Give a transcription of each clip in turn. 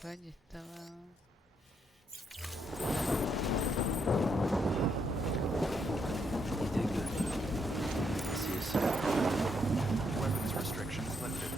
España estaba... You did good. See you soon. Weapons restrictions lifted.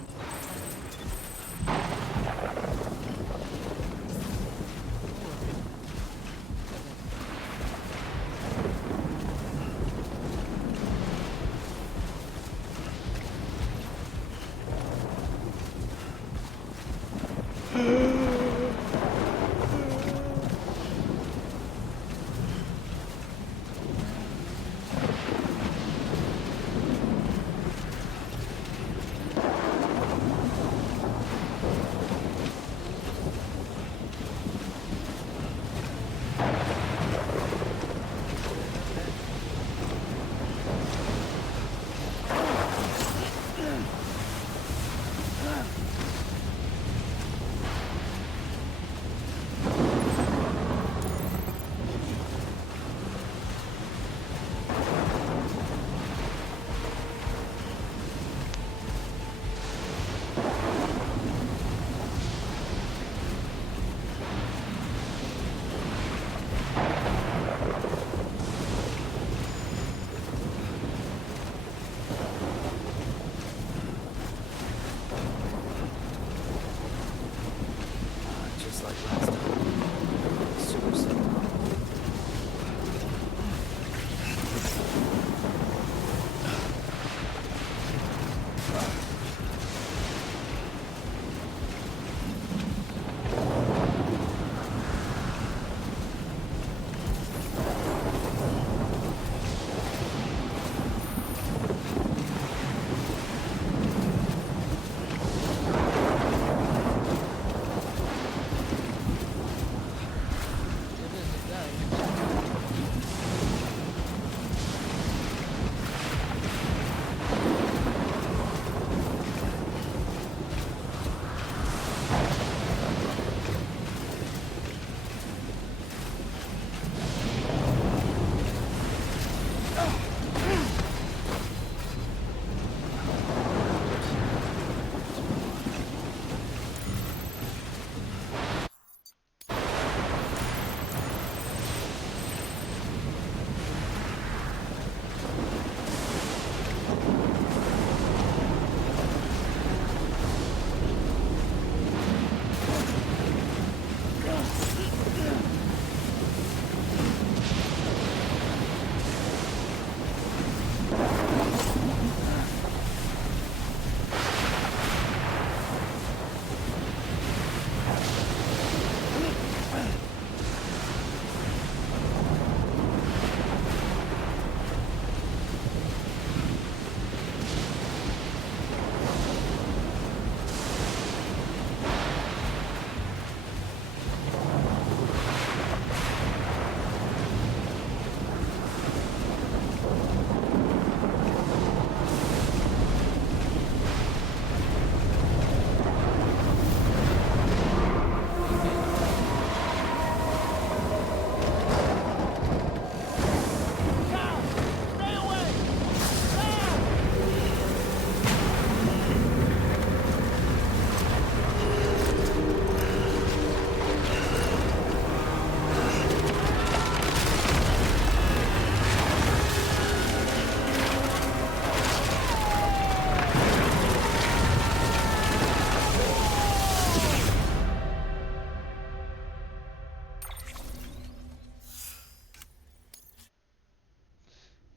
Just like last time. Super simple.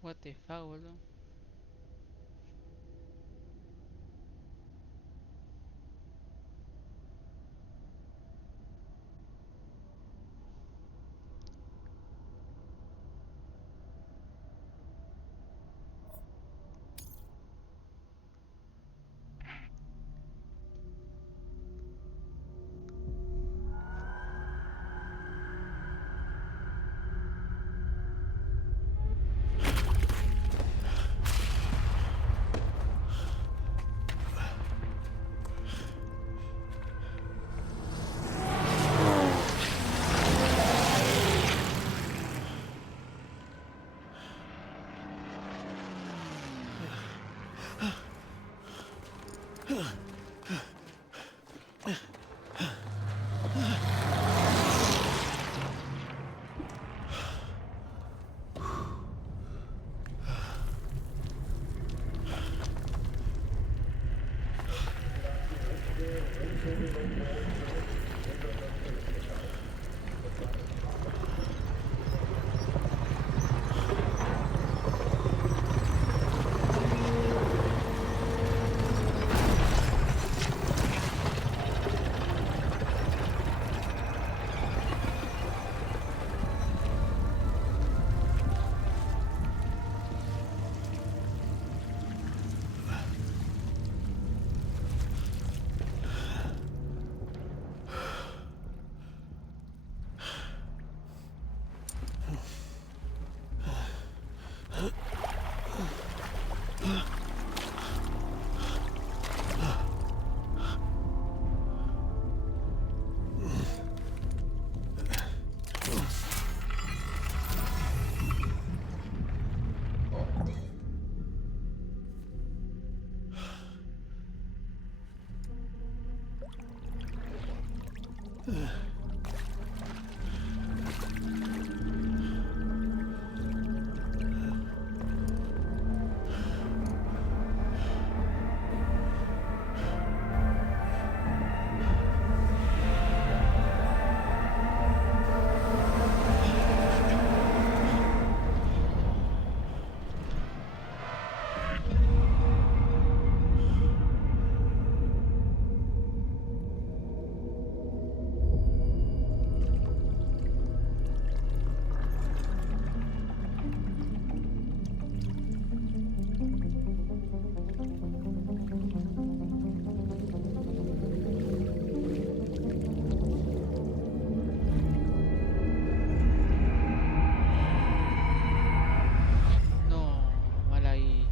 What the fuck, boludo. No, mal ahí.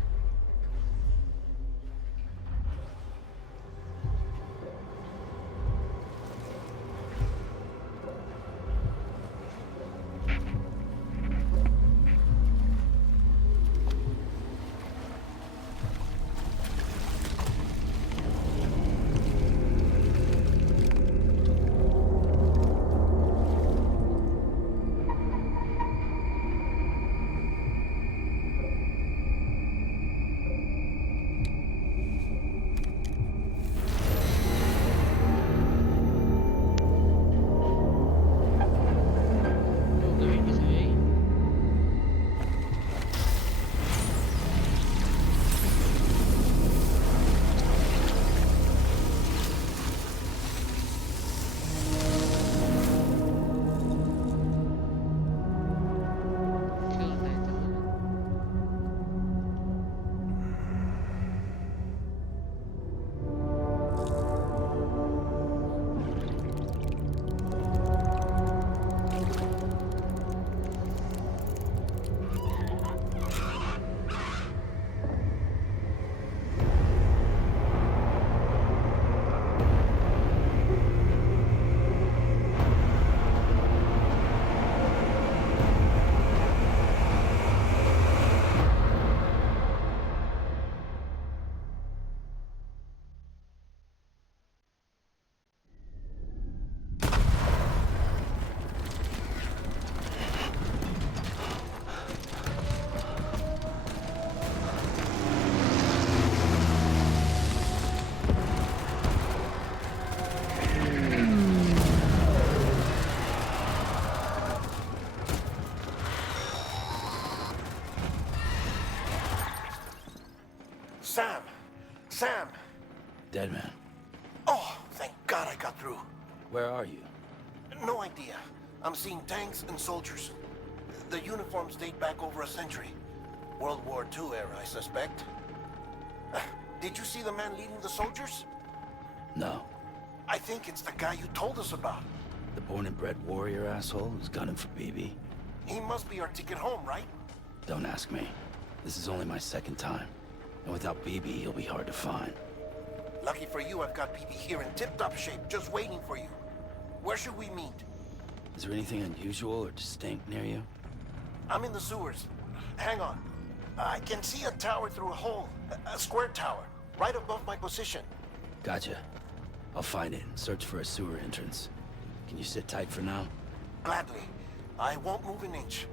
Qué bien que se ve ahí. ¿Qué onda este juego? Sam! Sam! Dead man. Oh, thank God I got through. Where are you? No idea. I'm seeing tanks and soldiers. The uniforms date back over a century. World War II era, I suspect. Did you see the man leading the soldiers? No. I think it's the guy you told us about. The born and bred warrior asshole who's gunning for BB? He must be our ticket home, right? Don't ask me. This is only my second time. And without BB, he'll be hard to find. Lucky for you, I've got BB here in tip-top shape, just waiting for you. Where should we meet? Is there anything unusual or distinct near you? I'm in the sewers. Hang on. I can see a tower through a hole. A square tower. Right above my position. Gotcha. I'll find it and search for a sewer entrance. Can you sit tight for now? Gladly. I won't move an inch.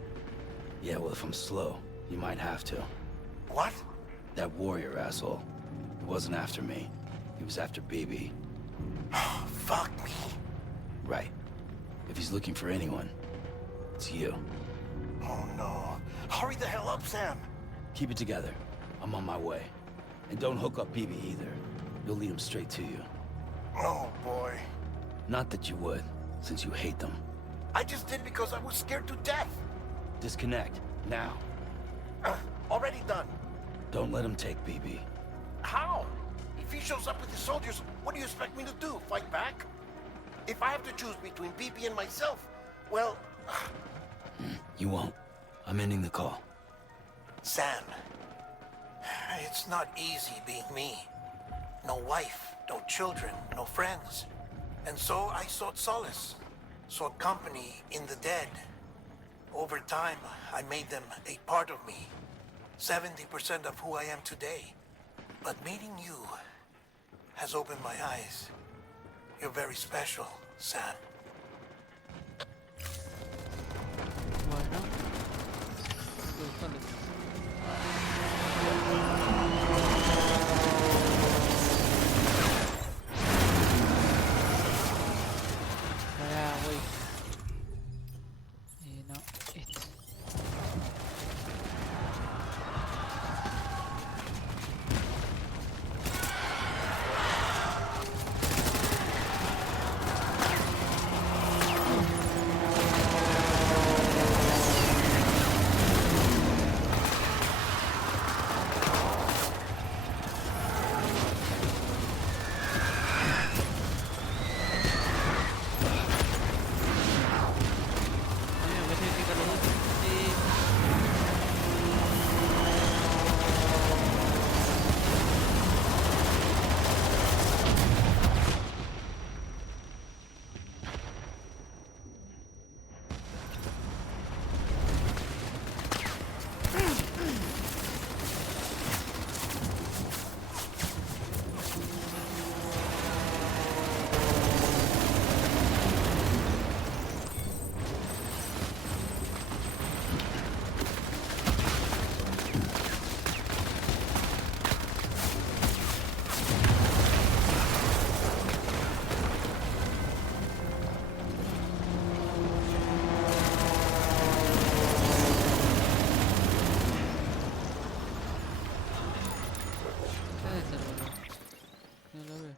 Yeah, well, if I'm slow, you might have to. What? That warrior asshole. He wasn't after me. He was after BB. Fuck me. Right. If he's looking for anyone, it's you. Oh no. Hurry the hell up, Sam. Keep it together. I'm on my way. And don't hook up BB either. You'll lead him straight to you. Oh boy. Not that you would, since you hate them. I just did because I was scared to death. Disconnect, now. Already done. Don't let him take BB. How? If he shows up with his soldiers, what do you expect me to do? Fight back? If I have to choose between BB and myself, well... You won't. I'm ending the call. Sam, it's not easy being me. No wife, no children, no friends. And so I sought solace, sought company in the dead. Over time, I made them a part of me. 70% of who I am today. But meeting you has opened my eyes. You're very special, Sam. Bueno, búscalo. Pará, güey. No, este. Coño, voy a tener que quitar los dos. ¿Qué debe ser, boludo? No lo veo.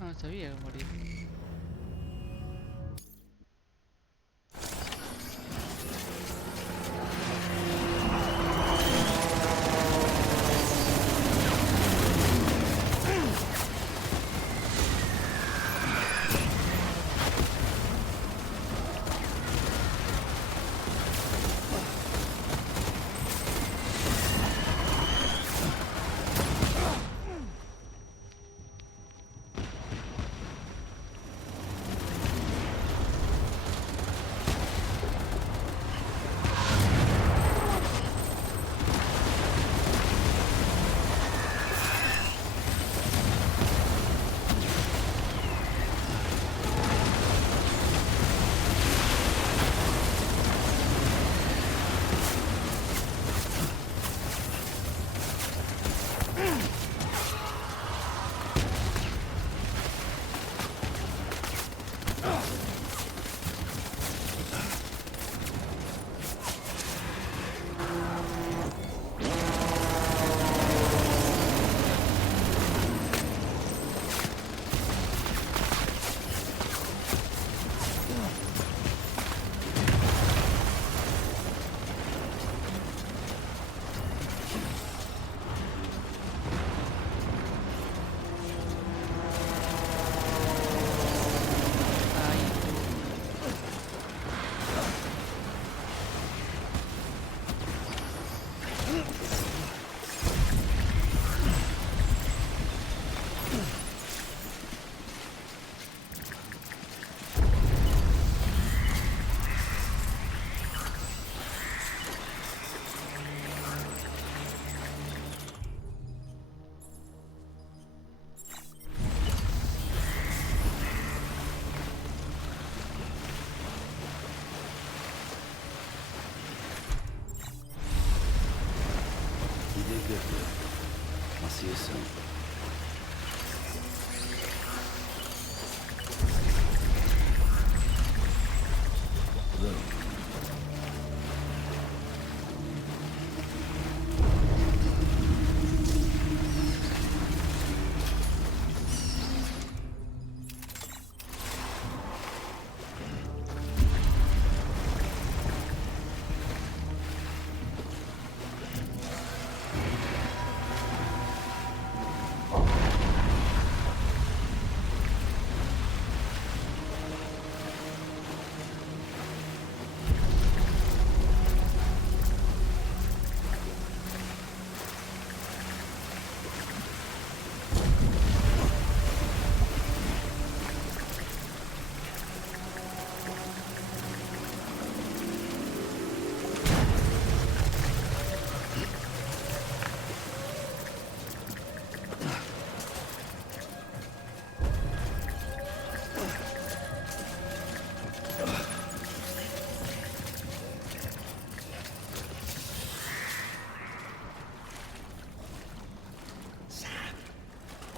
No sabía que moría. You did good, Lou. I'll see you soon. Lou.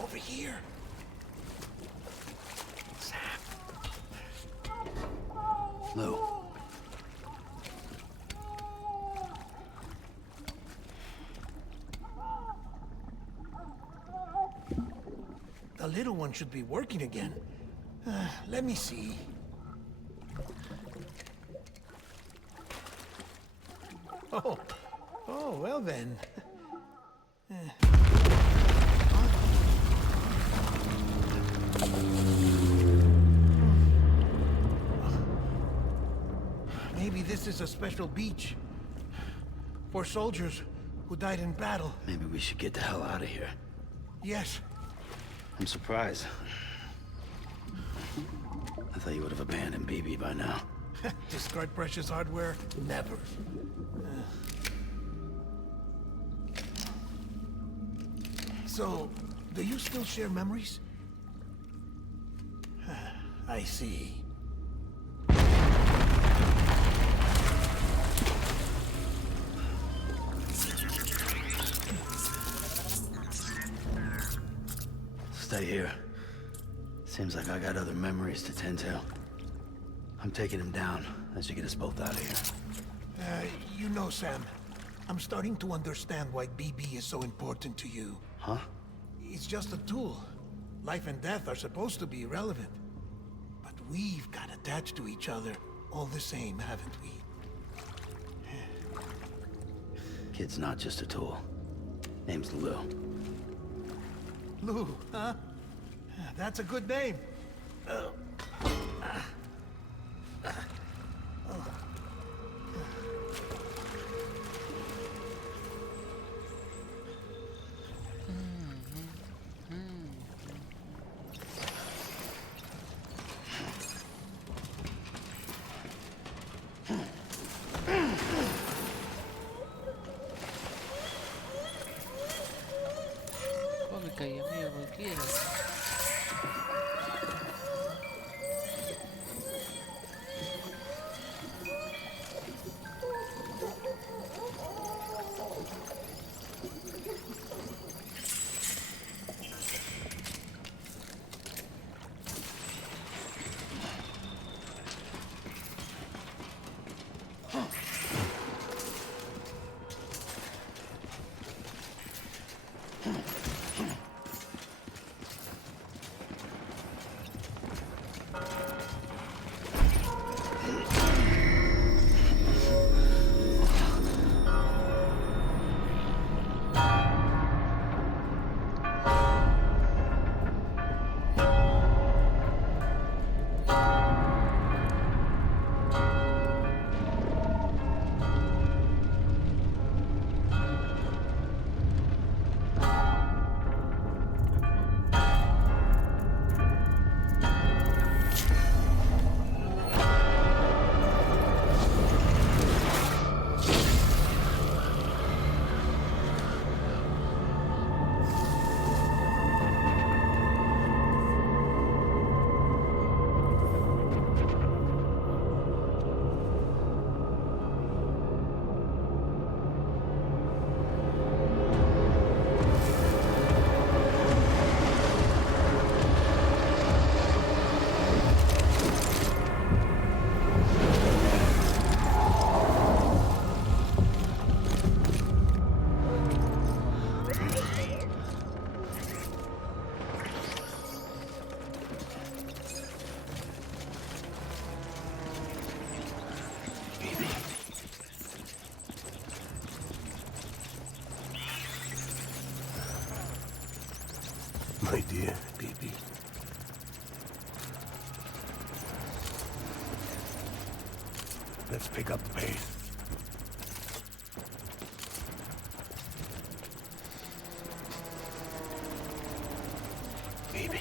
Over here. Sam. Lou. The little one should be working again. Let me see. Oh, well then. Maybe this is a special beach for soldiers who died in battle. Maybe we should get the hell out of here. Yes. I'm surprised. I thought you would have abandoned BB by now. Discard precious hardware? Never. So, do you still share memories? I see. Stay here. Seems like I got other memories to tend to. I'm taking him down as you get us both out of here. You know, Sam, I'm starting to understand why BB is so important to you. Huh? It's just a tool. Life and death are supposed to be irrelevant. But we've got attached to each other all the same, haven't we? Kid's not just a tool. Name's Lou. Lou, huh? That's a good name. Oh, me caía medio cualquiera. dear, baby. Let's pick up the pace. Baby.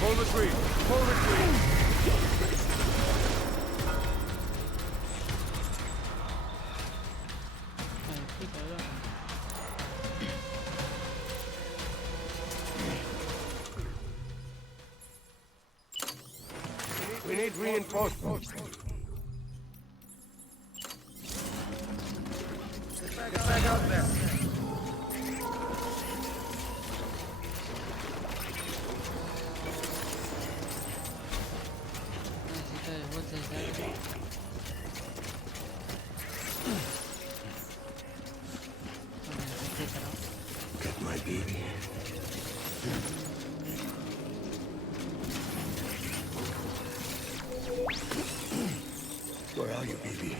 Pull retreat! Pull retreat! Ay, puta, ya. We need reinforcements. Get back out there. Necesita de bolsas de aire. Get my baby. Where are you, baby?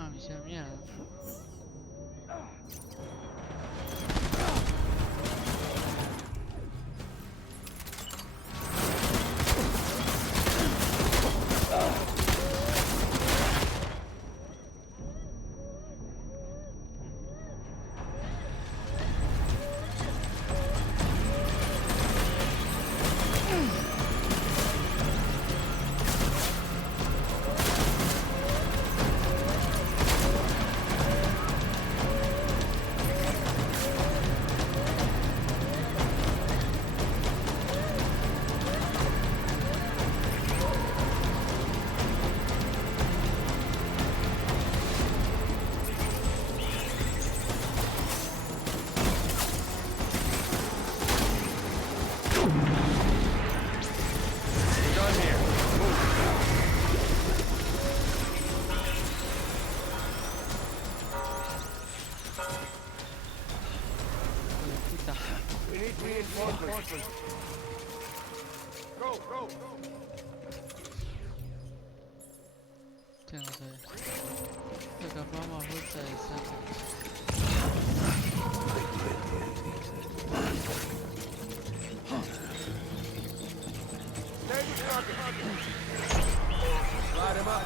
Ah, me hicieron mierda. Puta. We need reinforcements. Go, go, go. Tengo que ver. Escapamos a bolsa de sangre. Slide him up.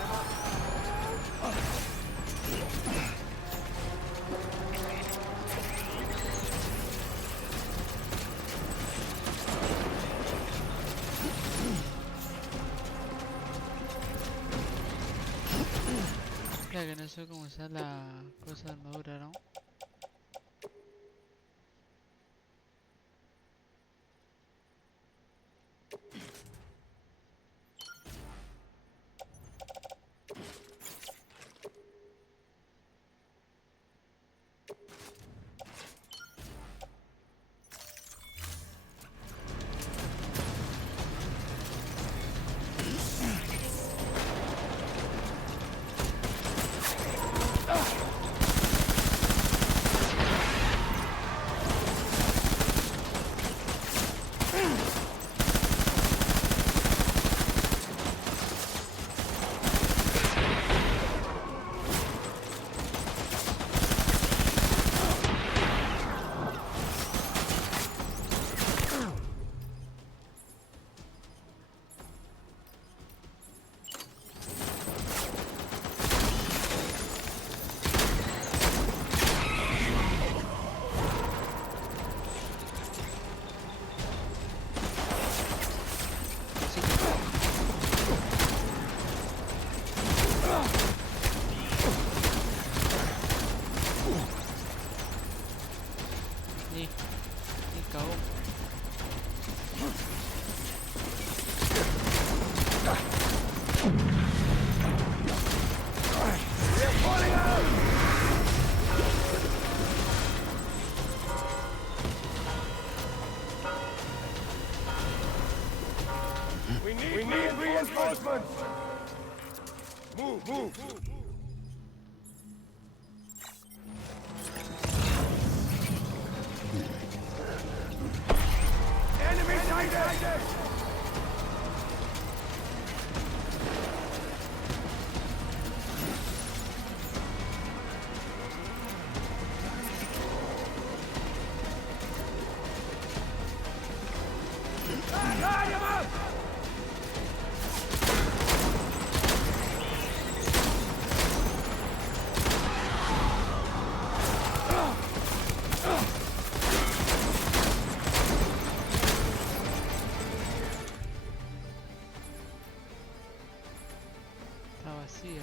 Ya que no sé cómo usar la cosa de armadura, ¿no? Move, move! Enemy sighted! Got him up! Está vacío.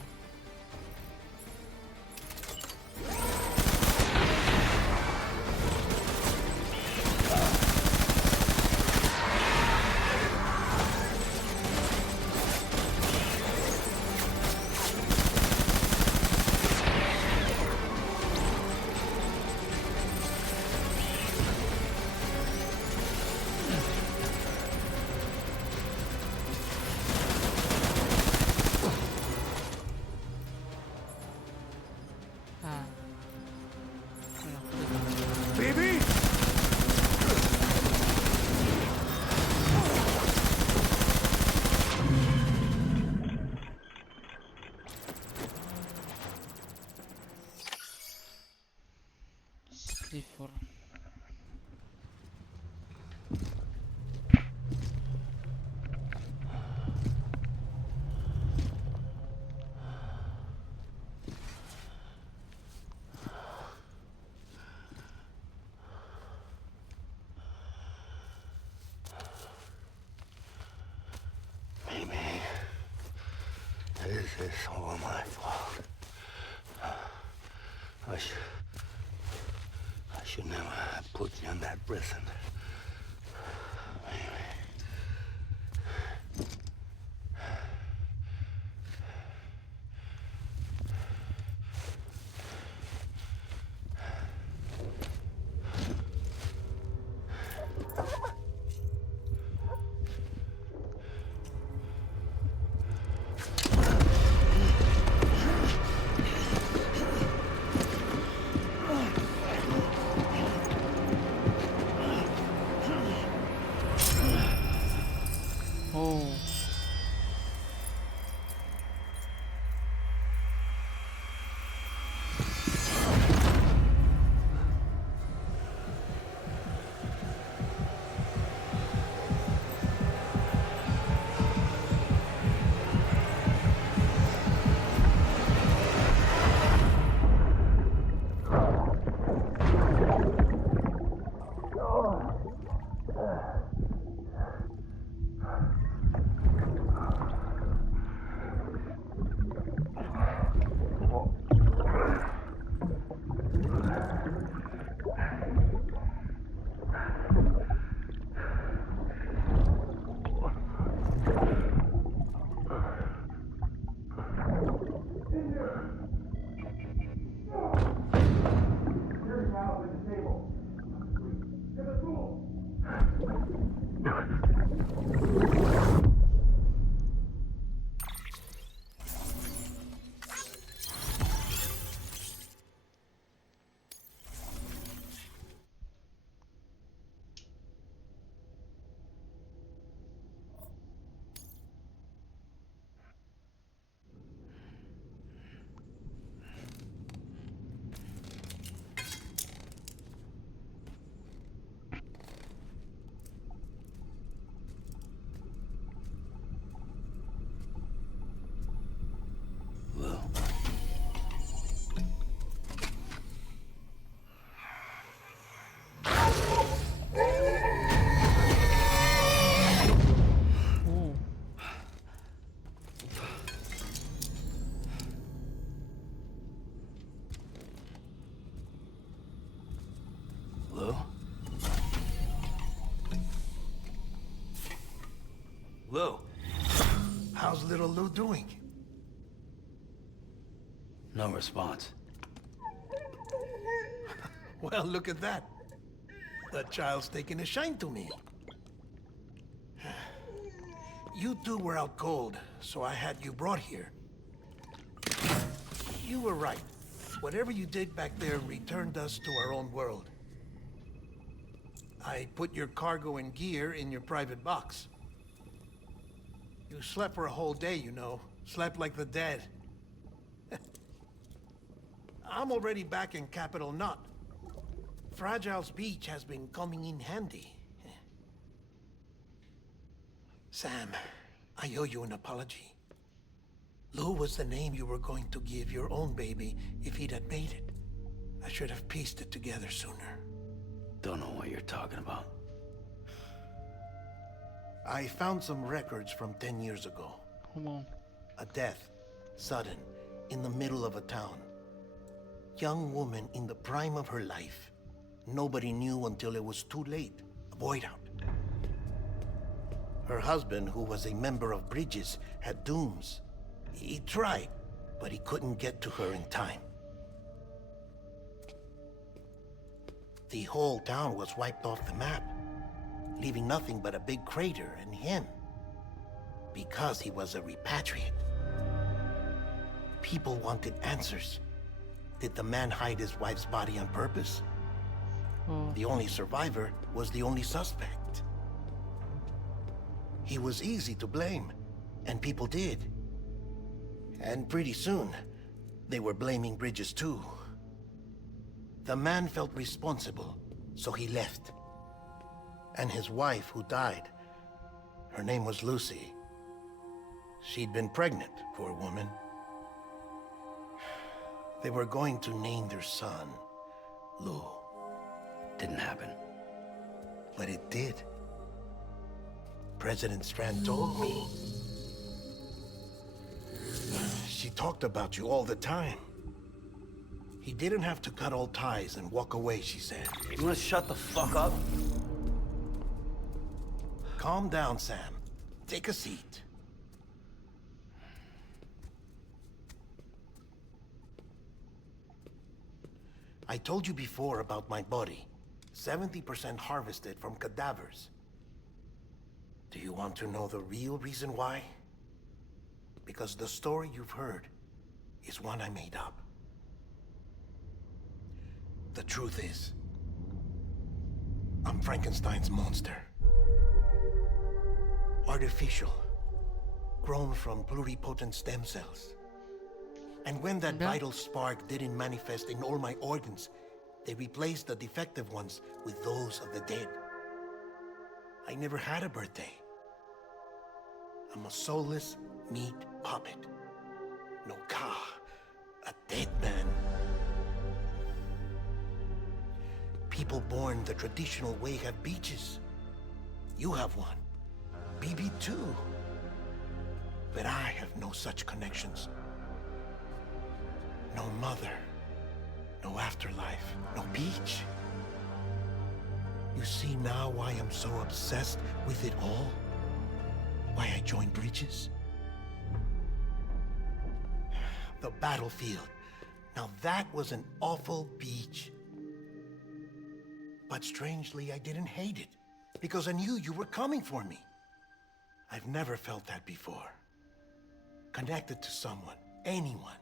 Ah, bueno, Baby! Clifford. Maybe this is all my fault. I should never have put you in that prison. Maybe. Oh. Lou? Lou? How's little Lou doing? No response. Well, look at that. The child's taking a shine to me. You two were out cold, so I had you brought here. You were right. Whatever you did back there returned us to our own world. I put your cargo and gear in your private box. You slept for a whole day, you know. Slept like the dead. I'm already back in Capital Knot. Fragile's beach has been coming in handy. Sam, I owe you an apology. Lou was the name you were going to give your own baby if he'd had made it. I should have pieced it together sooner. Don't know what you're talking about. I found some records from 10 years ago. Come on. A death, sudden, in the middle of a town. Young woman in the prime of her life. Nobody knew until it was too late. A void out. Her husband, who was a member of Bridges, had dooms. He tried, but he couldn't get to her in time. The whole town was wiped off the map, leaving nothing but a big crater and him. Because he was a repatriate. People wanted answers. Did the man hide his wife's body on purpose? The only survivor was the only suspect. He was easy to blame, and people did. And pretty soon, they were blaming Bridges too. The man felt responsible, so he left. And his wife, who died, her name was Lucy. She'd been pregnant, poor woman. They were going to name their son Lou. Didn't happen. But it did. President Strand told me. She talked about you all the time. He didn't have to cut all ties and walk away, she said. You wanna shut the fuck up? Calm down, Sam. Take a seat. I told you before about my body. 70% harvested from cadavers. Do you want to know the real reason why? Because the story you've heard is one I made up. The truth is, I'm Frankenstein's monster. Artificial, grown from pluripotent stem cells. And when that vital spark didn't manifest in all my organs, they replaced the defective ones with those of the dead. I never had a birthday. I'm a soulless meat puppet. No ka, a dead man. People born the traditional way have beaches. You have one. BB too. But I have no such connections. No mother. No afterlife. No beach. You see now why I'm so obsessed with it all? Why I joined Bridges? The battlefield. Now that was an awful beach. But strangely, I didn't hate it. Because I knew you were coming for me. I've never felt that before. Connected to someone, anyone.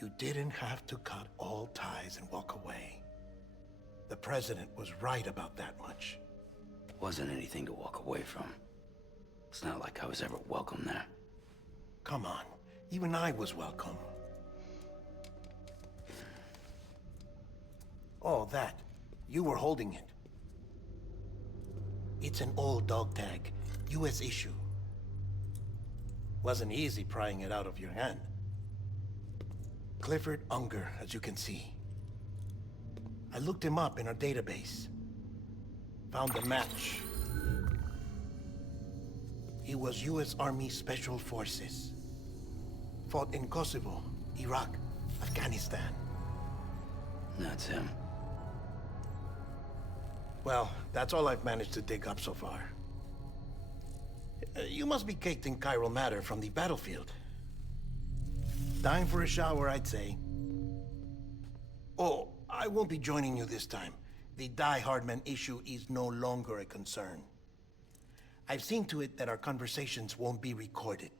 You didn't have to cut all ties and walk away. The president was right about that much. Wasn't anything to walk away from. It's not like I was ever welcome there. Come on, even I was welcome. Oh, that. You were holding it. It's an old dog tag, US issue. Wasn't easy prying it out of your hand. Clifford Unger, as you can see. I looked him up in our database. Found a match. He was US Army Special Forces. Fought in Kosovo, Iraq, Afghanistan. That's him. Well, that's all I've managed to dig up so far. You must be caked in chiral matter from the battlefield. Time for a shower, I'd say. Oh, I won't be joining you this time. The Die Hardman issue is no longer a concern. I've seen to it that our conversations won't be recorded.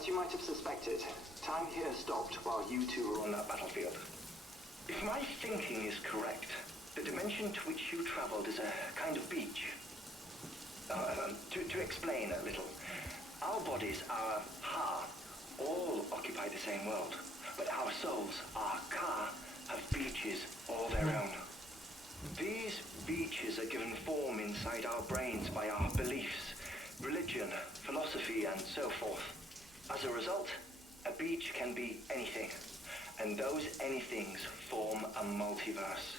As you might have suspected, time here stopped while you two were on that battlefield. If my thinking is correct, the dimension to which you traveled is a kind of beach. To explain a little, our bodies, our ha, all occupy the same world, but our souls, our ka, have beaches all their own. These beaches are given form inside our brains by our beliefs, religion, philosophy, and so forth. As a result, a beach can be anything, and those anythings form a multiverse.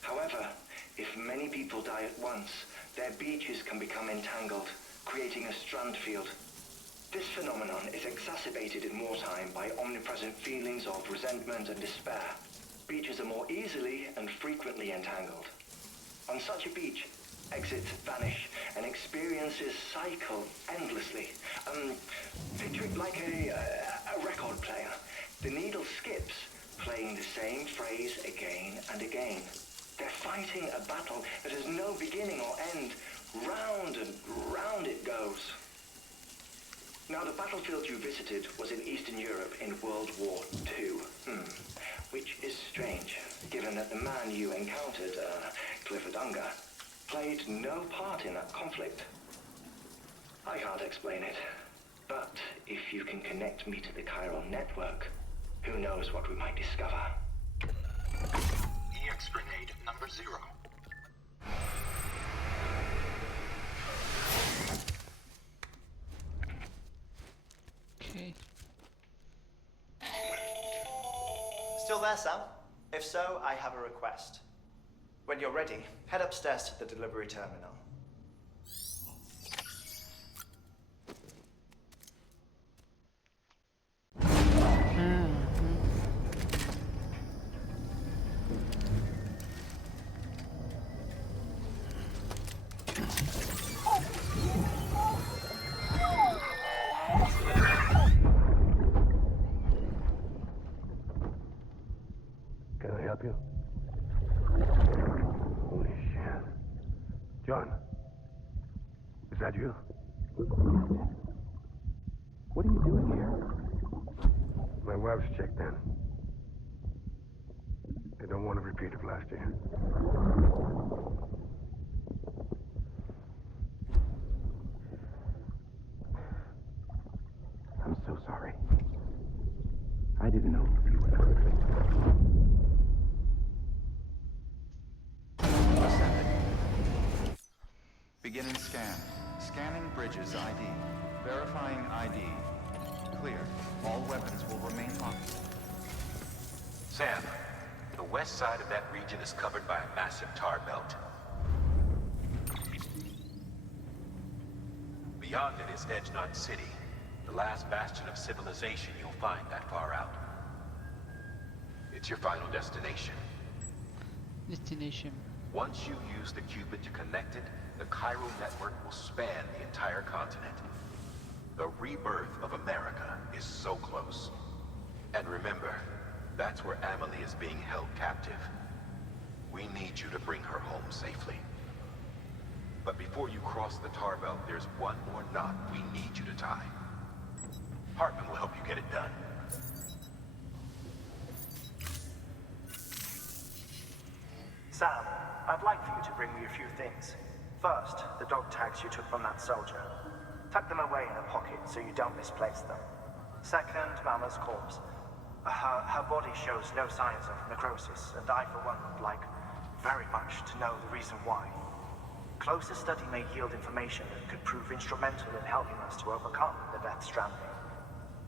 However, if many people die at once, their beaches can become entangled, creating a strand field. This phenomenon is exacerbated in wartime by omnipresent feelings of resentment and despair. Beaches are more easily and frequently entangled. On such a beach, exits vanish and experiences cycle endlessly. Picture it like a record player. The needle skips, playing the same phrase again and again. They're fighting a battle that has no beginning or end. Round and round it goes. Now, the battlefield you visited was in Eastern Europe in World War II. Which is strange, given that the man you encountered, Clifford Unger, played no part in that conflict. I can't explain it, but if you can connect me to the chiral network, who knows what we might discover. EX grenade number 0. Okay. Still there, Sam? If so, I have a request. When you're ready, head upstairs to the delivery terminal. Can I help you? Holy shit. John, is that you? What are you doing here? My wife's checked in. They don't want a repeat of last year. I'm so sorry. I didn't know you were coming. Beginning scan. Scanning bridges ID. Verifying ID. Clear. All weapons will remain locked. Sam, the west side of that region is covered by a massive tar belt. Beyond it is Edgenot City, the last bastion of civilization you'll find that far out. It's your final destination. Destination. Once you use the Cupid to connect it, the chiral network will span the entire continent. The rebirth of America is so close. And remember, that's where Amelie is being held captive. We need you to bring her home safely. But before you cross the tar belt, there's one more knot we need you to tie. Hartman will help you get it done. Sam, I'd like for you to bring me a few things. First, the dog tags you took from that soldier. Tuck them away in a pocket so you don't misplace them. Second, Mama's corpse. Her body shows no signs of necrosis, and I, for one, would like very much to know the reason why. Closer study may yield information that could prove instrumental in helping us to overcome the death stranding.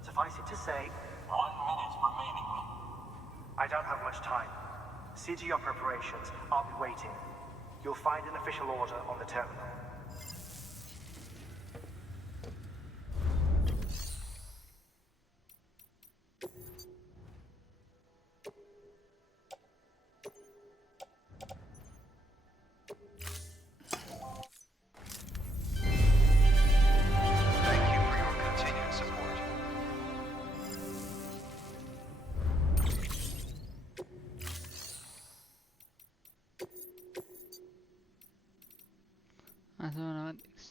Suffice it to say, 1 minute remaining. I don't have much time. See to your preparations. I'll be waiting. You'll find an official order on the terminal. Thank you for your continued support. Automatics.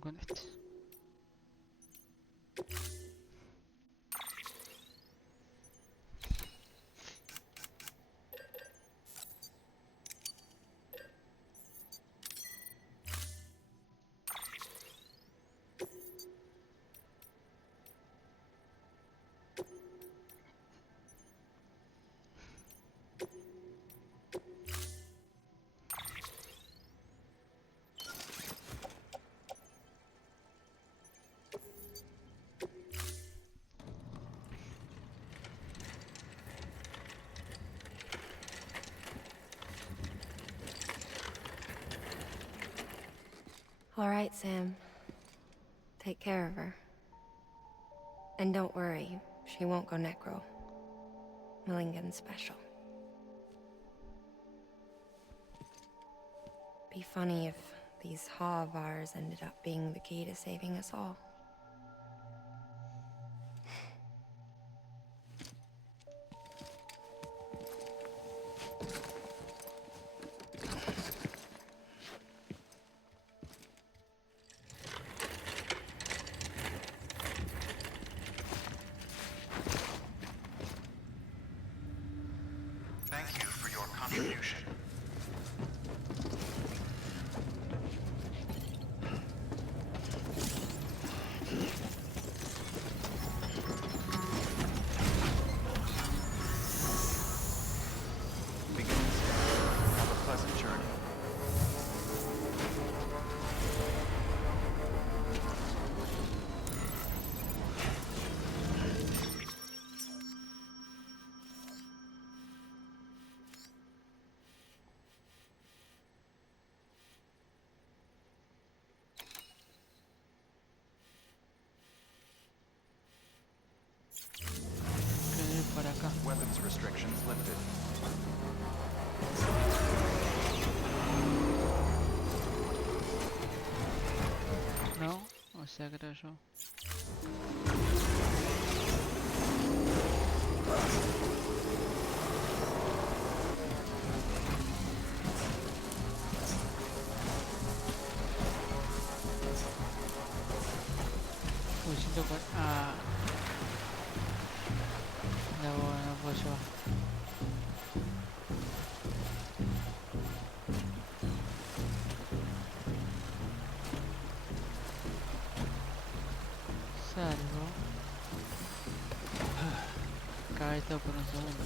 con este. All right, Sam. Take care of her. And don't worry, she won't go necro. Millingen's special. Be funny if these Ha of ours ended up being the key to saving us all. Thank you for your contribution. Beginning scan. Have a pleasant journey. Que para acá. Weapons restrictions lifted. No, o sea, creo yo. Uy, siento que... Ah... no puedo llevar. Salvo. Cae esto por un segundo.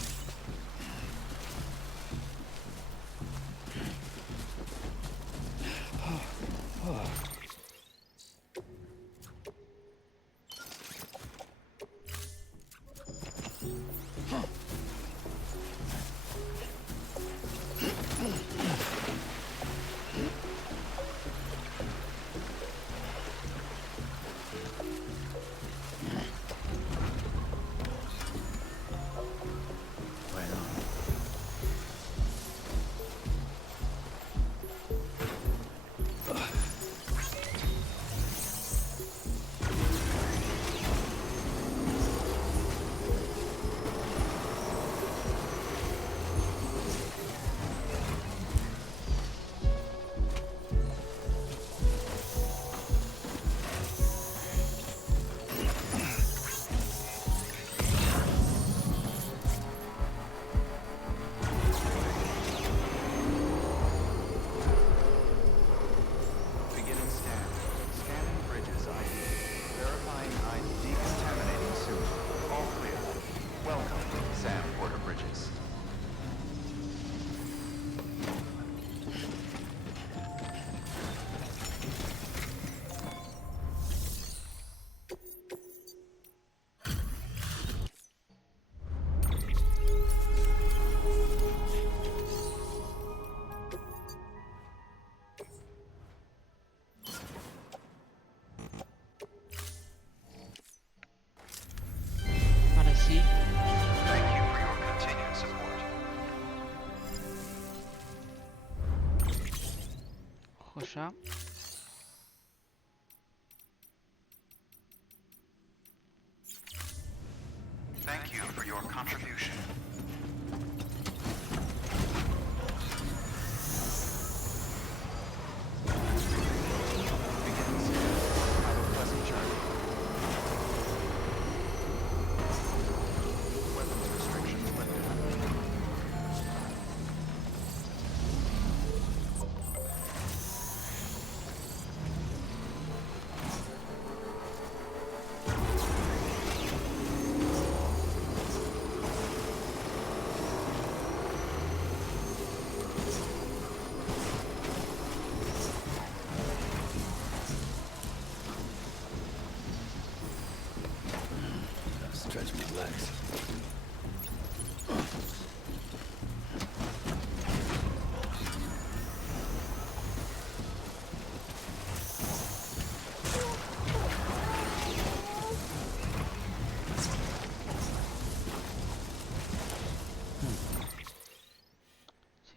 Beginning scan. Scanning bridges ID. Verifying ID. Decontaminating suit. All clear. Welcome, Sam Porter Bridges. Ahora sí. Thank you for your continued support. Joya. Thank you for your contribution. Beginning scan.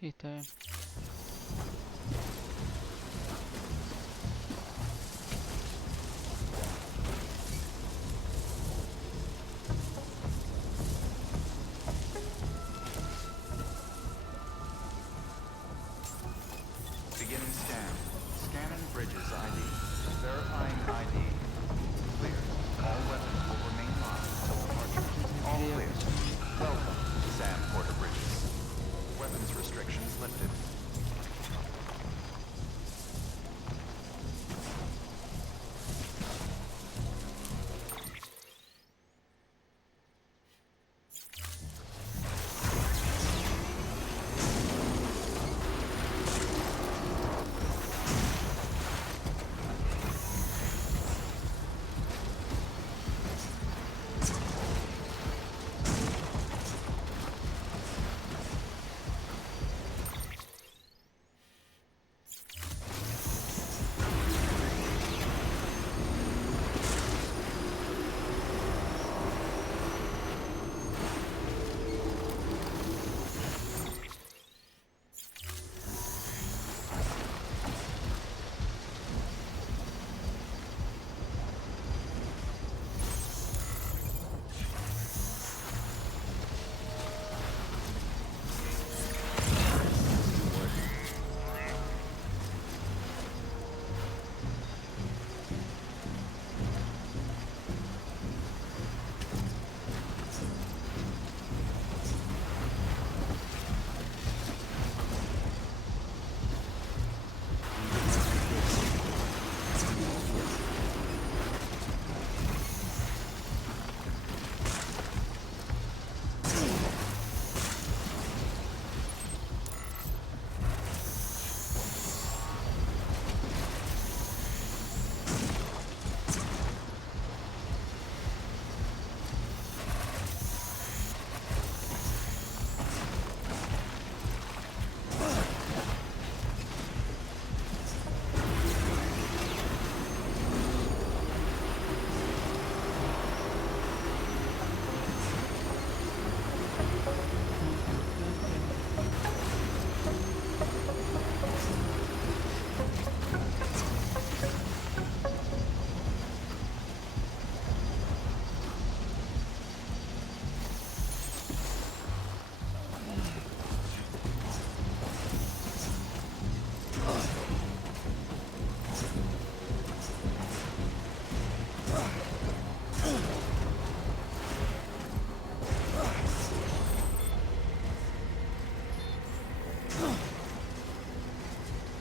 Sí, está bien. Beginning scan. Scanning bridges ID. Verifying ID. Clear. All weapons will remain locked until departure. All clear. Welcome, Sam Porter Bridges. Weapons restrictions lifted.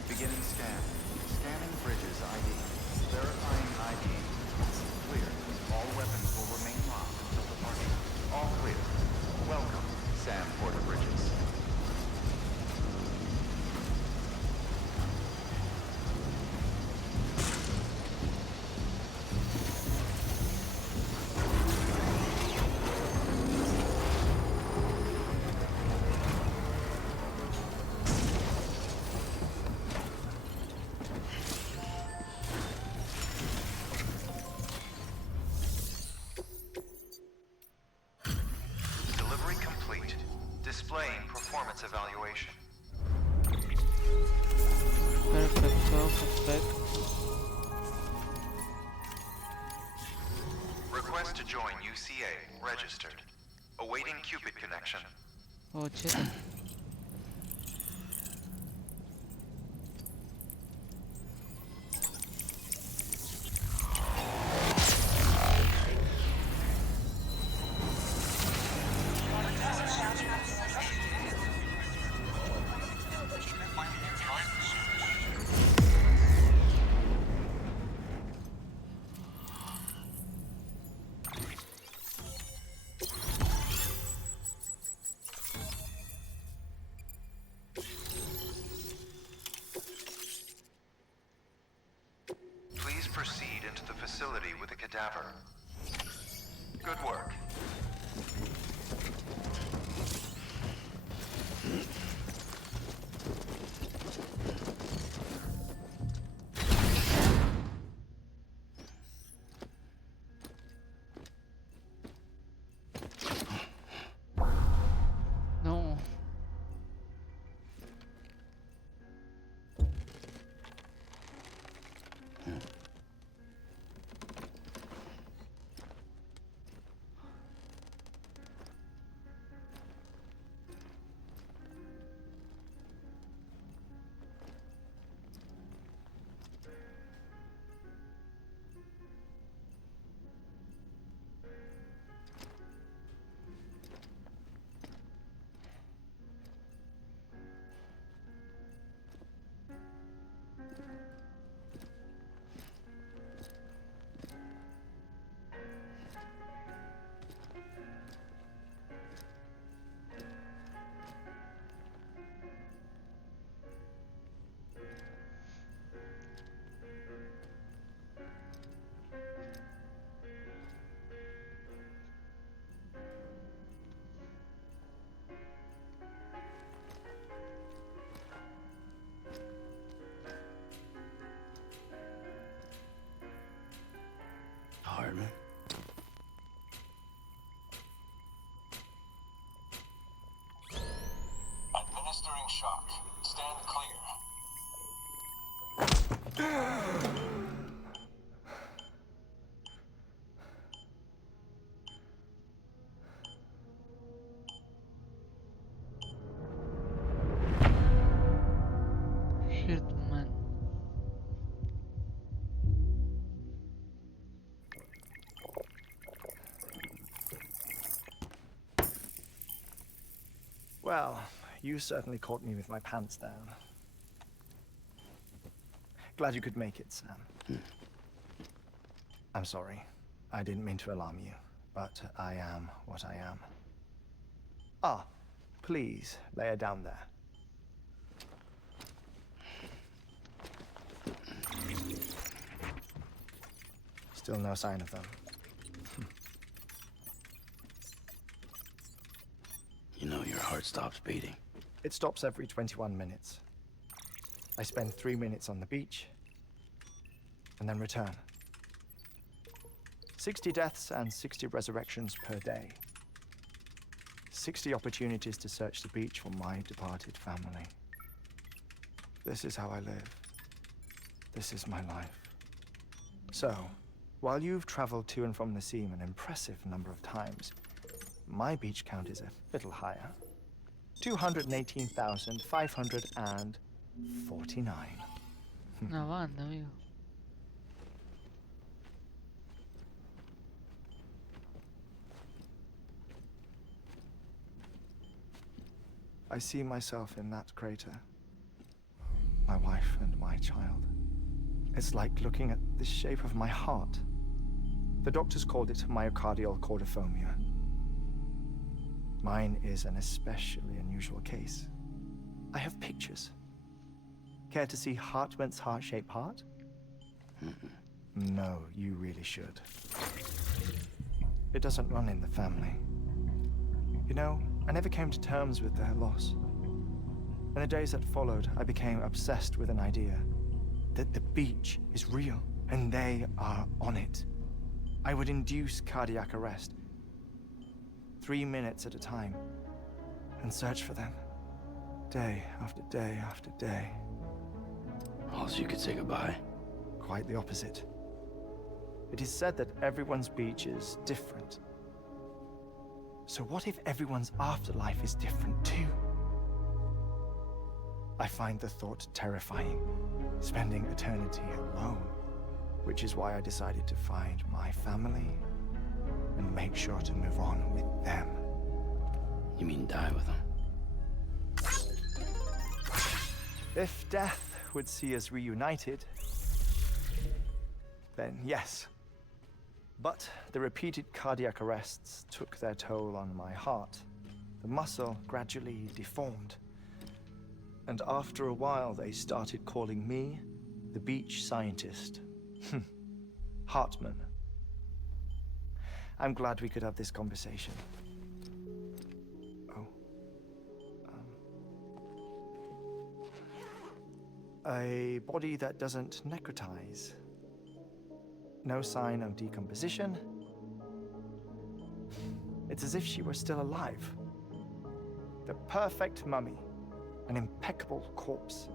Beginning scan. Scanning bridges ID. Verifying ID. Clear. All weapons will remain locked until departure. All clear. Welcome, Sam Porter Bridges. Delivery complete. Displaying performance evaluation. Perfecto, perfecto. Request to join UCA. Registered. Awaiting Cupid connection. Oh, cheta. Please proceed into the facility with the cadaver. Good work. No. Well, you certainly caught me with my pants down. Glad you could make it, Sam. I'm sorry. I didn't mean to alarm you, but I am what I am. Ah, please, lay her down there. Still no sign of them. You know your heart stops beating. It stops every 21 minutes. I spend 3 minutes on the beach, and then return. 60 deaths and 60 resurrections per day. 60 opportunities to search the beach for my departed family. This is how I live. This is my life. So, while you've traveled to and from the sea an impressive number of times, my beach count is a little higher. 218,549. Una banda, amigo. I see myself in that crater. My wife and my child. It's like looking at the shape of my heart. The doctors called it myocardial cordiformia. Mine is an especially unusual case. I have pictures. Care to see Hartman's heart-shaped heart? No, you really should. It doesn't run in the family. You know, I never came to terms with their loss. In the days that followed, I became obsessed with an idea that the beach is real and they are on it. I would induce cardiac arrest, 3 minutes at a time, and search for them, day after day after day. All so you could say goodbye. Quite the opposite. It is said that everyone's beach is different. So what if everyone's afterlife is different too? I find the thought terrifying, spending eternity alone, which is why I decided to find my family and make sure to move on with them. You mean die with them? If death would see us reunited, then yes. But the repeated cardiac arrests took their toll on my heart. The muscle gradually deformed. And after a while, they started calling me the beach scientist. Hartman. I'm glad we could have this conversation. Oh. A body that doesn't necrotize. No sign of decomposition. It's as if she were still alive. The perfect mummy. An impeccable corpse.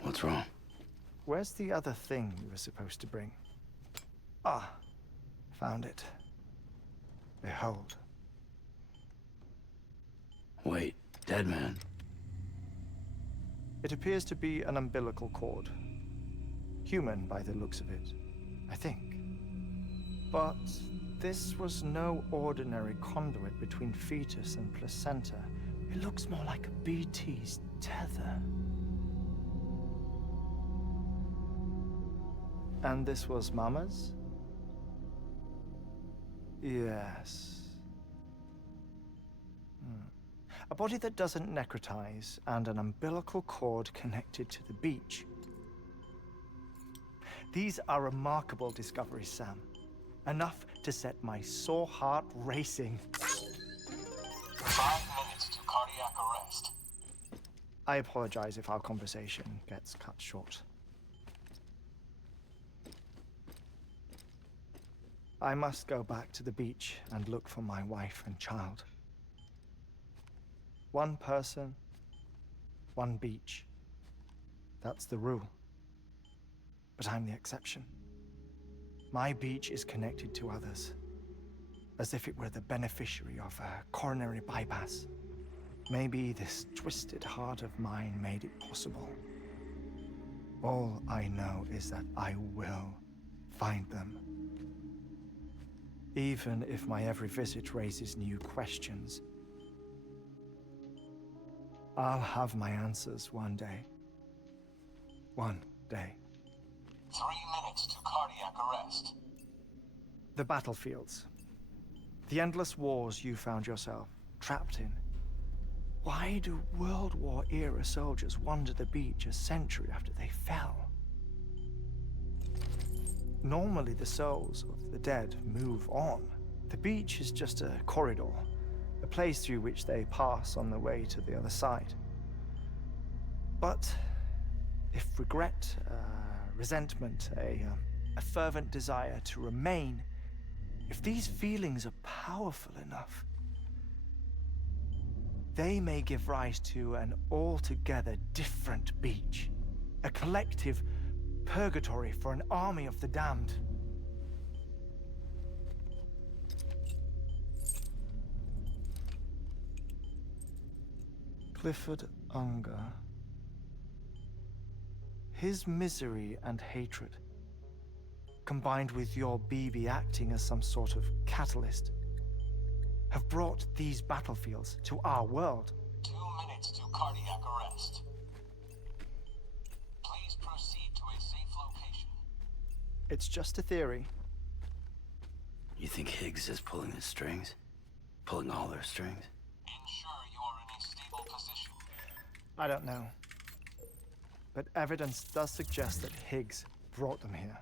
What's wrong? Where's the other thing you were supposed to bring? Ah, found it. Behold. Wait, dead man? It appears to be an umbilical cord. Human by the looks of it, I think. But this was no ordinary conduit between fetus and placenta. It looks more like a BT's tether. And this was Mama's? Yes. A body that doesn't necrotize and an umbilical cord connected to the beach. These are remarkable discoveries, Sam. Enough to set my sore heart racing. 5 minutes to cardiac arrest. I apologize if our conversation gets cut short. I must go back to the beach and look for my wife and child. One person, one beach. That's the rule. But I'm the exception. My beach is connected to others, as if it were the beneficiary of a coronary bypass. Maybe this twisted heart of mine made it possible. All I know is that I will find them. even if my every visit raises new questions. I'll have my answers one day. One day. 3 minutes to cardiac arrest. The battlefields. The endless wars you found yourself trapped in. Why do World War-era soldiers wander the beach a century after they fell? Normally the souls of the dead move on. The beach is just a corridor, a place through which they pass on the way to the other side. But if regret, resentment, a fervent desire to remain, if these feelings are powerful enough, they may give rise to an altogether different beach, a collective purgatory for an army of the damned. Clifford Unger. His misery and hatred, combined with your BB acting as some sort of catalyst, have brought these battlefields to our world. 2 minutes to cardiac arrest. Please proceed to a safe location. It's just a theory. You think Higgs is pulling the strings? Pulling all their strings? Ensure you are in a stable position. I don't know. But evidence does suggest that Higgs brought them here.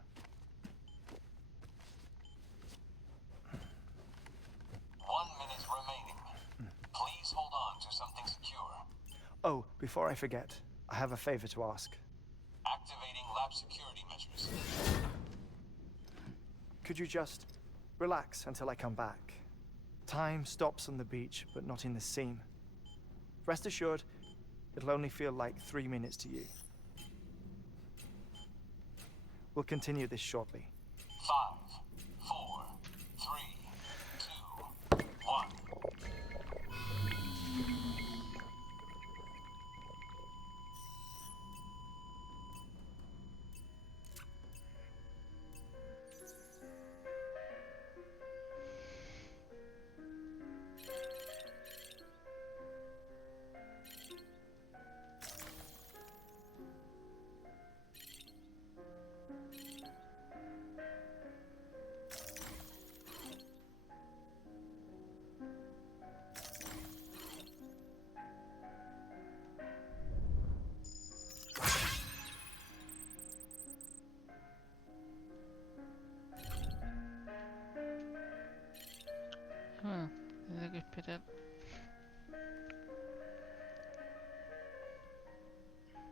1 minute remaining. Please hold on to something secure. Oh, before I forget, I have a favor to ask. Activating lab security measures. Could you just relax until I come back? Time stops on the beach, but not in the scene. Rest assured, it'll only feel like 3 minutes to you. We'll continue this shortly. 5, 4, 3, 2, 1. Tendré que esperar.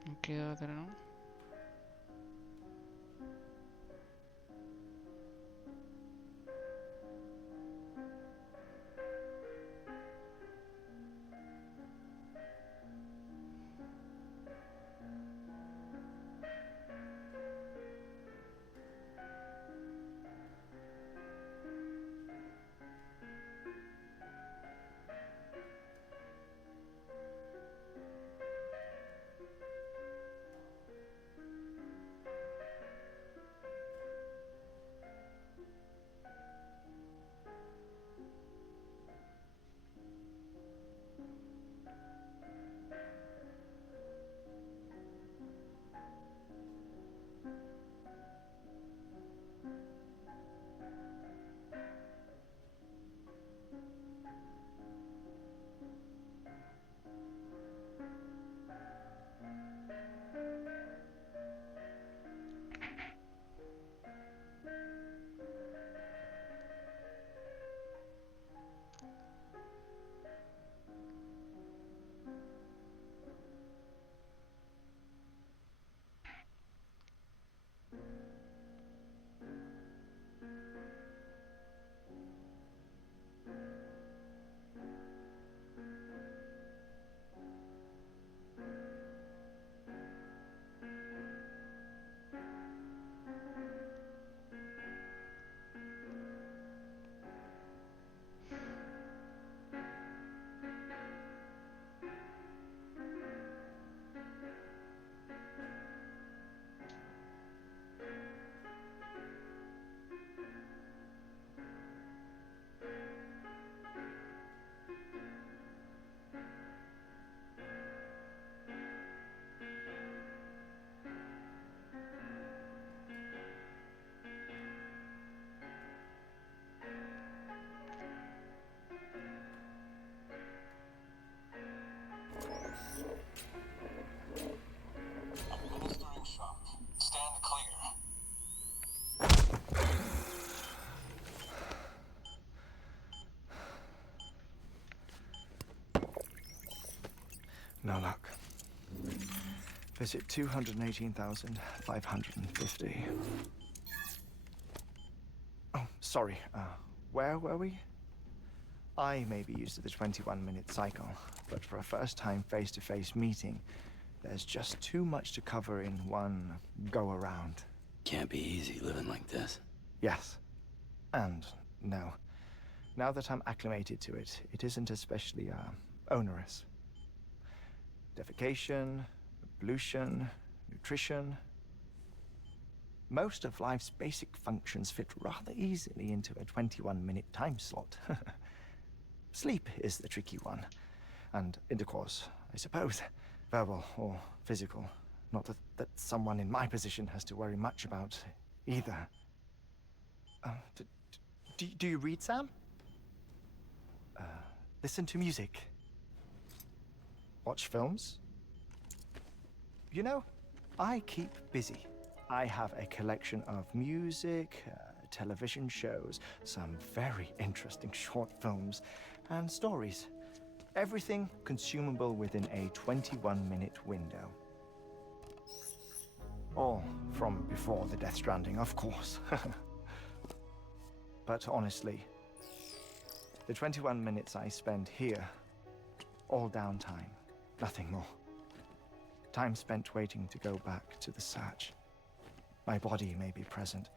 Me queda otra, ¿no? No luck. Visit 218,550. Oh, sorry. Where were we? I may be used to the 21-minute cycle, but for a first-time face-to-face meeting, there's just too much to cover in one go-around. Can't be easy living like this. Yes. And no. Now that I'm acclimated to it, it isn't especially, onerous. Defecation, pollution, nutrition. Most of life's basic functions fit rather easily into a 21-minute time slot. Sleep is the tricky one. And intercourse, I suppose. Verbal or physical. Not that someone in my position has to worry much about either. Do you read, Sam? Listen to music. Watch films. You know, I keep busy. I have a collection of music, television shows, some very interesting short films, and stories. Everything consumable within a 21-minute window. All from before the Death Stranding, of course. But honestly, the 21 minutes I spend here, all downtime, nothing more. Time spent waiting to go back to the search. My body may be present,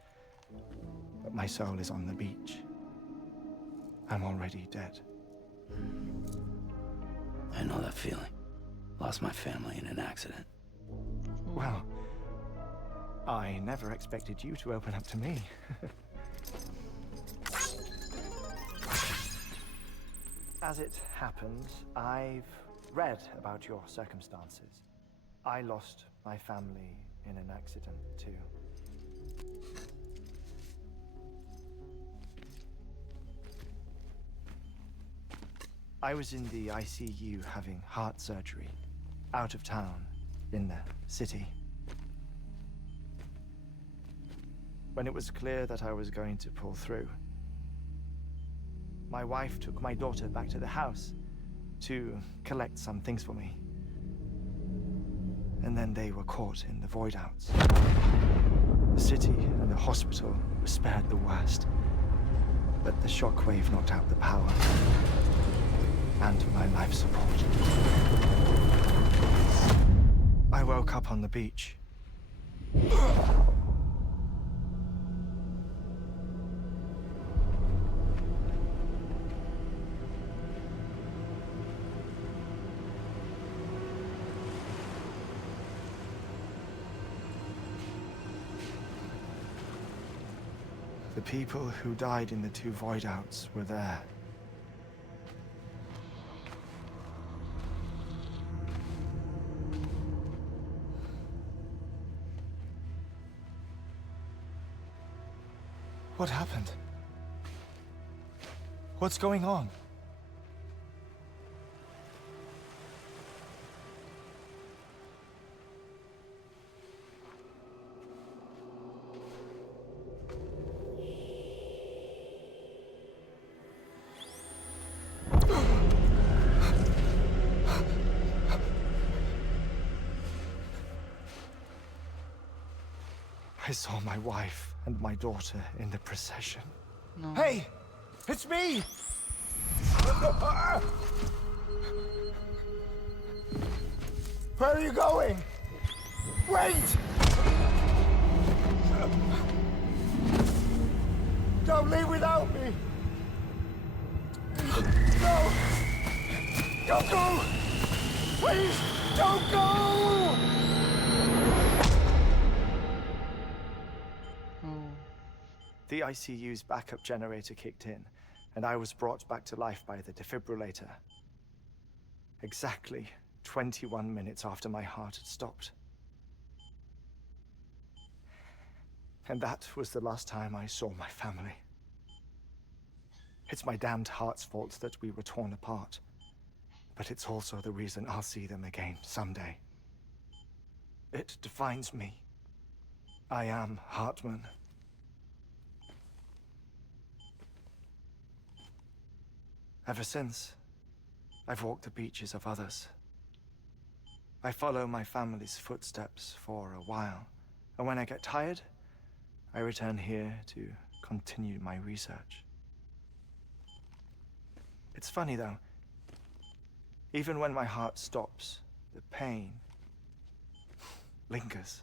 but my soul is on the beach. I'm already dead. I know that feeling. Lost my family in an accident. Well, I never expected you to open up to me. As it happens, I've read about your circumstances. I lost my family in an accident, too. I was in the ICU having heart surgery, out of town, in the city. When it was clear that I was going to pull through, my wife took my daughter back to the house to collect some things for me. And then they were caught in the void-outs. The city and the hospital were spared the worst, but the shockwave knocked out the power and my life support. I woke up on the beach. The people who died in the two void-outs were there. What happened? What's going on? I saw my wife and my daughter in the procession. No. Hey! It's me! Where are you going? Wait! Don't leave without me! No! Don't go! Please, don't go! The ICU's backup generator kicked in, and I was brought back to life by the defibrillator. Exactly 21 minutes after my heart had stopped. And that was the last time I saw my family. It's my damned heart's fault that we were torn apart, but it's also the reason I'll see them again someday. It defines me. I am Hartman. Ever since, I've walked the beaches of others, I follow my family's footsteps for a while, and when I get tired, I return here to continue my research. It's funny though, even when my heart stops, the pain lingers.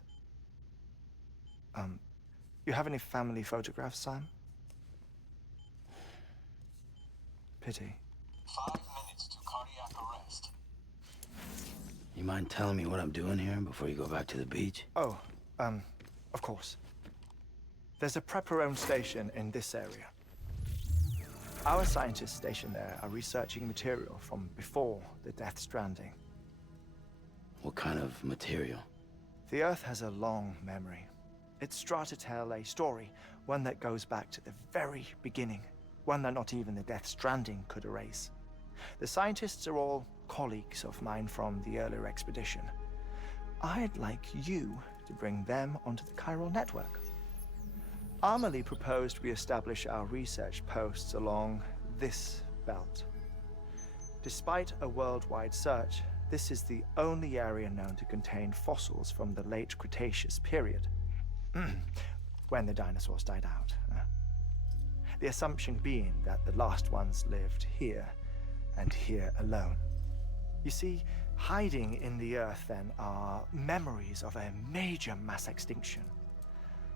You have any family photographs, Sam? Pity. 5 minutes to cardiac arrest. You mind telling me what I'm doing here before you go back to the beach? Oh, of course. There's a Prepper-owned station in this area. Our scientists stationed there are researching material from before the Death Stranding. What kind of material? The Earth has a long memory. It's trying to tell a story, one that goes back to the very beginning, one that not even the Death Stranding could erase. The scientists are all colleagues of mine from the earlier expedition. I'd like you to bring them onto the chiral network. Amelie proposed we establish our research posts along this belt. Despite a worldwide search, this is the only area known to contain fossils from the late Cretaceous period, when the dinosaurs died out. The assumption being that the last ones lived here, and here alone. You see, hiding in the Earth then are memories of a major mass extinction.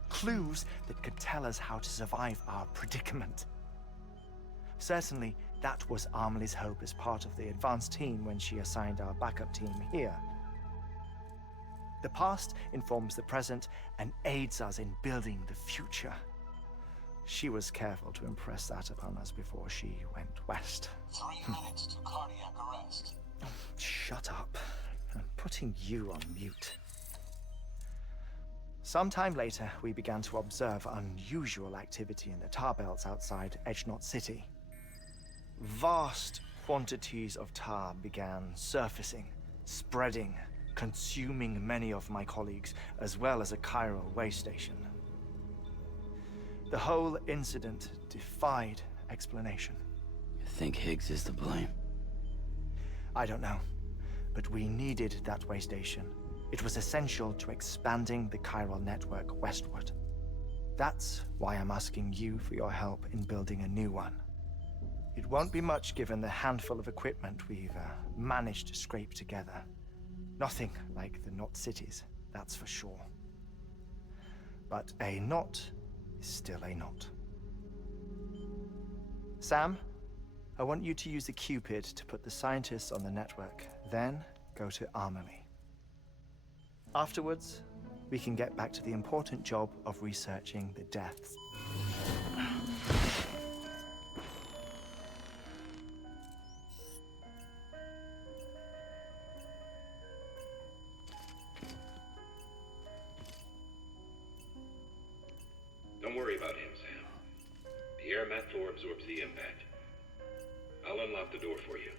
Clues that could tell us how to survive our predicament. Certainly, that was Amelie's hope as part of the advanced team when she assigned our backup team here. The past informs the present and aids us in building the future. She was careful to impress that upon us before she went west. 3 minutes to cardiac arrest. Shut up. I'm putting you on mute. Sometime later, we began to observe unusual activity in the tar belts outside Edgenot City. Vast quantities of tar began surfacing, spreading, consuming many of my colleagues, as well as a chiral way station. The whole incident defied explanation. You think Higgs is to blame? I don't know, but we needed that way station. It was essential to expanding the chiral network westward. That's why I'm asking you for your help in building a new one. It won't be much given the handful of equipment we've managed to scrape together. Nothing like the knot cities, that's for sure. But a knot is still a knot. Sam, I want you to use the Cupid to put the scientists on the network, then go to Amelie. Afterwards, we can get back to the important job of researching the deaths. Don't worry about him, Sam. The air mat floor absorbs the impact. I'll unlock the door for you.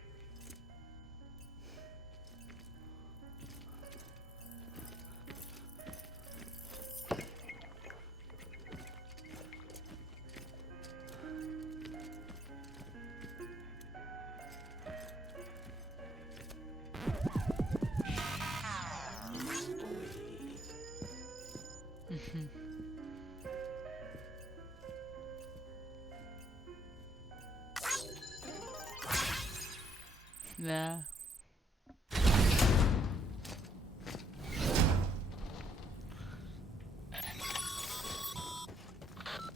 Nah.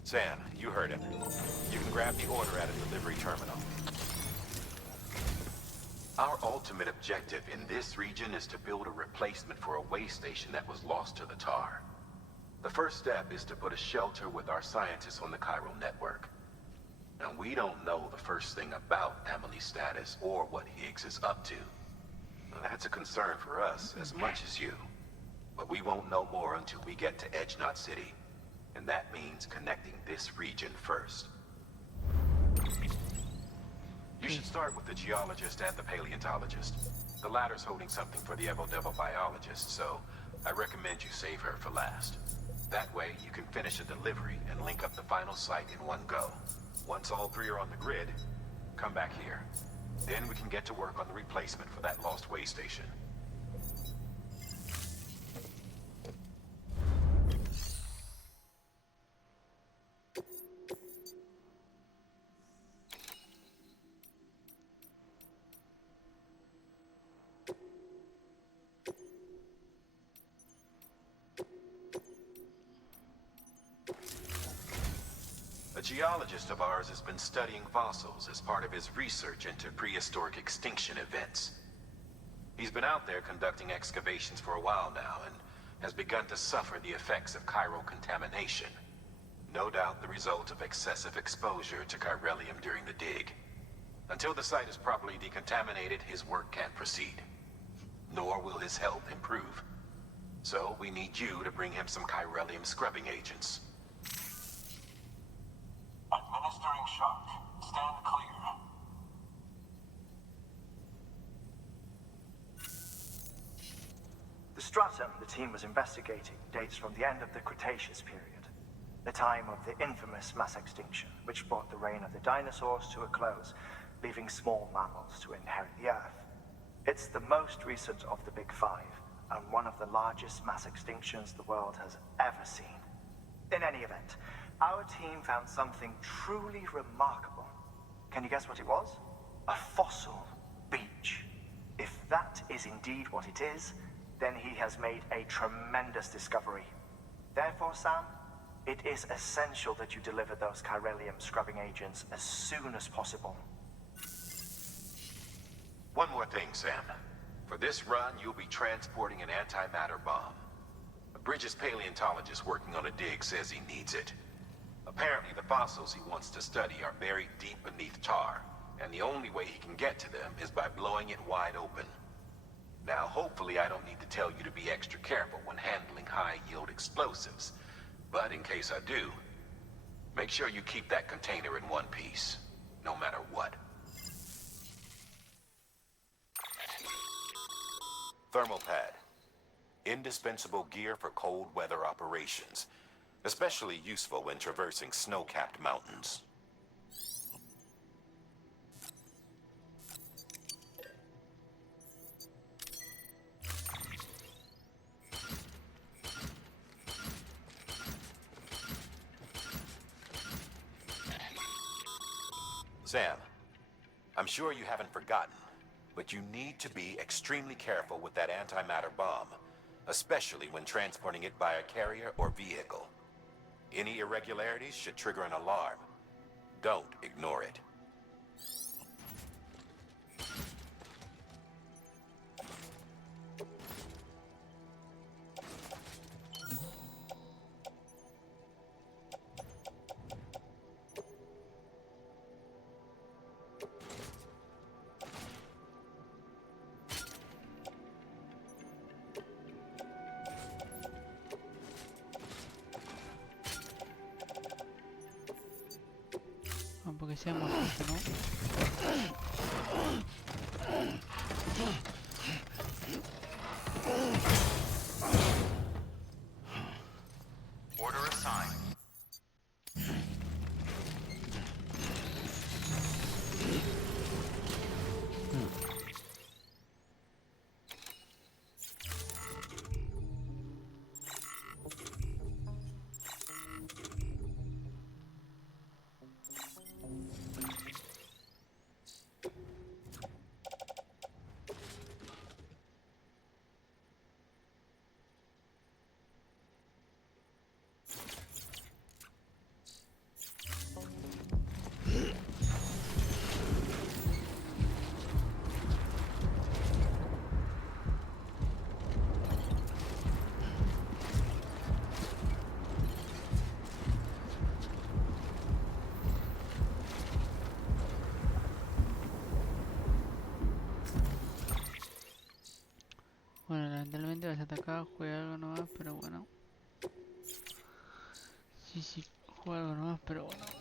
Sam, you heard him. You can grab the order at a delivery terminal. Our ultimate objective in this region is to build a replacement for a way station that was lost to the tar. The first step is to put a shelter with our scientists on the chiral network. Now, we don't know the first thing about Amelie's status or what Higgs is up to. Now, that's a concern for us as much as you. But we won't know more until we get to Edgenot City. And that means connecting this region first. You should start with the geologist and the paleontologist. The latter's holding something for the Evo-Devo biologist, so I recommend you save her for last. That way, you can finish a delivery and link up the final site in one go. Once all three are on the grid, come back here. Then we can get to work on the replacement for that lost way station. geologist of ours has been studying fossils as part of his research into prehistoric extinction events. He's been out there conducting excavations for a while now and has begun to suffer the effects of chiral contamination. No doubt the result of excessive exposure to chiralium during the dig. Until the site is properly decontaminated, his work can't proceed. Nor will his health improve. So we need you to bring him some chiralium scrubbing agents. Administering shock. Stand clear. The stratum the team was investigating dates from the end of the Cretaceous period, the time of the infamous mass extinction, which brought the reign of the dinosaurs to a close, leaving small mammals to inherit the Earth. It's the most recent of the Big Five, and one of the largest mass extinctions the world has ever seen. In any event, our team found something truly remarkable. Can you guess what it was? A fossil beach. If that is indeed what it is, then he has made a tremendous discovery. Therefore, Sam, it is essential that you deliver those chiralium scrubbing agents as soon as possible. One more thing, Sam. For this run, you'll be transporting an antimatter bomb. A Bridges paleontologist working on a dig says he needs it. Apparently, the fossils he wants to study are buried deep beneath tar, and the only way he can get to them is by blowing it wide open. Now, hopefully I don't need to tell you to be extra careful when handling high-yield explosives, but in case I do, make sure you keep that container in one piece, no matter what. Thermal pad. Indispensable gear for cold weather operations, especially useful when traversing snow-capped mountains. Sam, I'm sure you haven't forgotten, but you need to be extremely careful with that antimatter bomb, especially when transporting it by a carrier or vehicle. Any irregularities should trigger an alarm. Don't ignore it. Porque sea más justo, ¿no? Order assigned. Bueno, lamentablemente vas a atacar, juega algo nomás, pero bueno. Sí, juega algo nomás, pero bueno.